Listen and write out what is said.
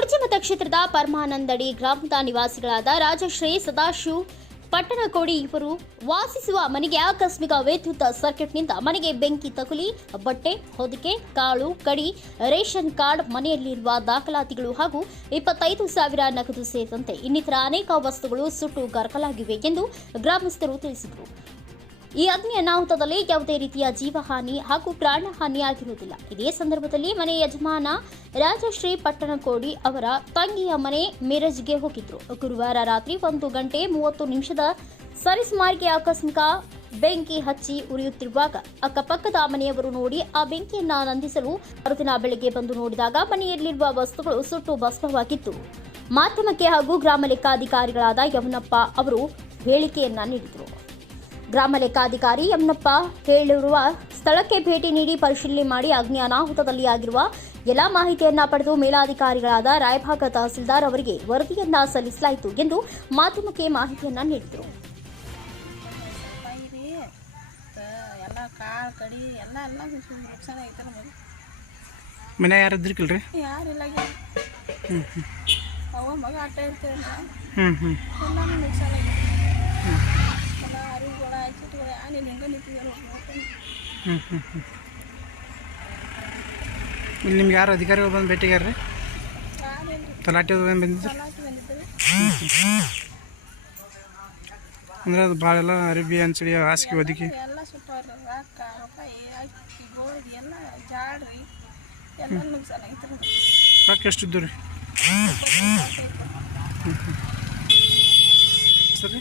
ಕುರ್ಚಿ ಮತಕ್ಷೇತ್ರದ ಪರಮಾನಂದಡಿ ಗ್ರಾಮದ ನಿವಾಸಿಗಳಾದ ರಾಜಶ್ರೀ, ಸದಾಶಿವ್, ಪಟ್ಟಣಕೋಡಿ ಇವರು ವಾಸಿಸುವ ಮನೆಗೆ ಆಕಸ್ಮಿಕ ವಿದ್ಯುತ್ ಸರ್ಕ್ಯೂಟ್ನಿಂದ ಮನೆಗೆ ಬೆಂಕಿ ತಗುಲಿ, ಬಟ್ಟೆ, ಹೊದಿಕೆ, ಕಾಳು ಕಡಿ ರೇಷನ್ ಕಾರ್ಡ್ ಮನೆಯಲ್ಲಿರುವ ದಾಖಲಾತಿಗಳು ಹಾಗೂ ಇಪ್ಪತ್ತೈದು ಸಾವಿರ ನಗದು ಸೇರಿದಂತೆ ಇನ್ನಿತರ ಅನೇಕ ವಸ್ತುಗಳು ಸುಟ್ಟು ಕರಕಲಾಗಿವೆ ಎಂದು ಗ್ರಾಮಸ್ಥರು ತಿಳಿಸಿದರು. ಈ ಅಗ್ನಿ ಅನಾಹುತದಲ್ಲಿ ಯಾವುದೇ ರೀತಿಯ ಜೀವಹಾನಿ ಹಾಗೂ ಪ್ರಾಣಹಾನಿ ಆಗಿರುವುದಿಲ್ಲ ಇದೇ ಸಂದರ್ಭದಲ್ಲಿ ಮನೆ ಯಜಮಾನ ರಾಜಶ್ರೀ ಪಟ್ಟಣಕೋಡಿ ಅವರ ತಂಗಿಯ ಮನೆ ಮಿರಜ್ಗೆ ಹೋಗಿದ್ರು. ಗುರುವಾರ ರಾತ್ರಿ ಒಂದು ಗಂಟೆ ಮೂವತ್ತು ನಿಮಿಷದ ಸರಿಸುಮಾರಿಗೆ ಆಕಸ್ಮಿಕ ಬೆಂಕಿ ಹಚ್ಚಿ ಉರಿಯುತ್ತಿರುವಾಗ ಅಕ್ಕಪಕ್ಕದ ಮನೆಯವರು ನೋಡಿ ಆ ಬೆಂಕಿಯನ್ನ ನಂದಿಸಲು ಮರುದಿನ ಬೆಳಿಗ್ಗೆ ಬಂದು ನೋಡಿದಾಗ ಮನೆಯಲ್ಲಿರುವ ವಸ್ತುಗಳು ಸುಟ್ಟು ಭಸ್ಮವಾಗಿತ್ತು. ಮಾಧ್ಯಮಕ್ಕೆ ಹಾಗೂ ಗ್ರಾಮ ಲೆಕ್ಕಾಧಿಕಾರಿಗಳಾದ ಯಮನಪ್ಪ ಅವರು ಹೇಳಿಕೆಯನ್ನ ನೀಡಿದರು. ಗ್ರಾಮ ಲೆಕ್ಕಾಧಿಕಾರಿ ಯಮನಪ್ಪ ಹೇಳಿರುವ ಸ್ಥಳಕ್ಕೆ ಭೇಟಿ ನೀಡಿ ಪರಿಶೀಲನೆ ಮಾಡಿ ಅಗ್ನಿ ಅನಾಹುತದಲ್ಲಿ ಆಗಿರುವ ಎಲ್ಲಾ ಮಾಹಿತಿಯನ್ನ ಪಡೆದು ಮೇಲಾಧಿಕಾರಿಗಳಾದ ರಾಯಭಾಗ ತಹಸೀಲ್ದಾರ್ ಅವರಿಗೆ ವರದಿಯನ್ನ ಸಲ್ಲಿಸಲಾಯಿತು ಎಂದು ಮಾಧ್ಯಮಕ್ಕೆ ಮಾಹಿತಿಯನ್ನ ನೀಡಿದರು. ಎಲ್ಲ ಕಾಳು ಕಡಿ ಎಲ್ಲ ಎಲ್ಲ ನುಕ್ಸಾನ ಐತೆ ನಮಗೆ ಮನ್ಯಾಗ ಯಾರು ಇದ್ರಿಕಿಲ್ರಿ ಯಾರಿಲ್ಲ ಅವ ಮಗ ಆಟ ಇರ್ತೇವೆ ಹ್ಞೂ ಹ್ಞೂ ಎಲ್ಲಾನು ನುಕ್ಸಾನ ಆಗೈತೆ ಎಲ್ಲ ಅರಿವುಗಳ ಚಿಟ್ಟುಗಳ ನೀನು ಹೆಂಗೆ ನಿಂತಿದ್ದಾರೆ ಹ್ಞೂ ಹ್ಞೂ ಇಲ್ಲಿ ನಿಮ್ಗೆ ಯಾರು ಅಧಿಕಾರಿಗಳು ಬಂದು ಭೇಟಿಗಾರ್ರಿ ತಲಾಟಿ ಬಂದಿದ್ರು ಅಂದ್ರೆ ಅದು ಭಾಳ ಎಲ್ಲ ಅರಿಬಿ ಅನ್ಸಡಿ ಹಾಸಿಗೆ ಒದಗಿ ರೊಕ್ಕ ಎಷ್ಟು ಎಷ್ಟಿದ್ದು ರೀ ಸರಿ.